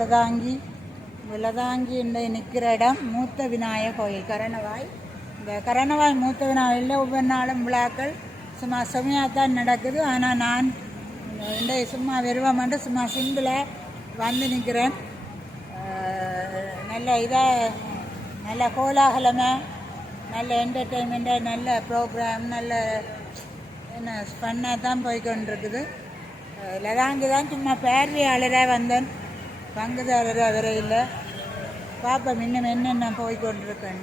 லதாங்கி லதாங்கி நிற்கிற இடம் மூத்த விநாயகர் கோயில் கரணவாய். இந்த கரணவாய் மூத்த விநாயகரில் ஒவ்வொரு நாளும் விழாக்கள் சும்மா செமையாக தான் நடக்குது. ஆனால் நான் இன்றைய சும்மா வெறுவமென்று சும்மா சிம்பிளாக வந்து நிற்கிறேன். நல்ல இதாக நல்ல கோலாகலமாக நல்ல என்டர்டெயின்மெண்ட்டாக நல்ல ப்ரோக்ராம் நல்ல என்ன ஃபன்னாக தான் போய்கொண்டிருக்குது. லதாங்கி தான் சும்மா பார்வையாளராக வந்தேன், பங்குதாரராக வர இல்லை. பார்ப்போம் இன்னும் என்னென்ன போய்கொண்டிருக்கேன்.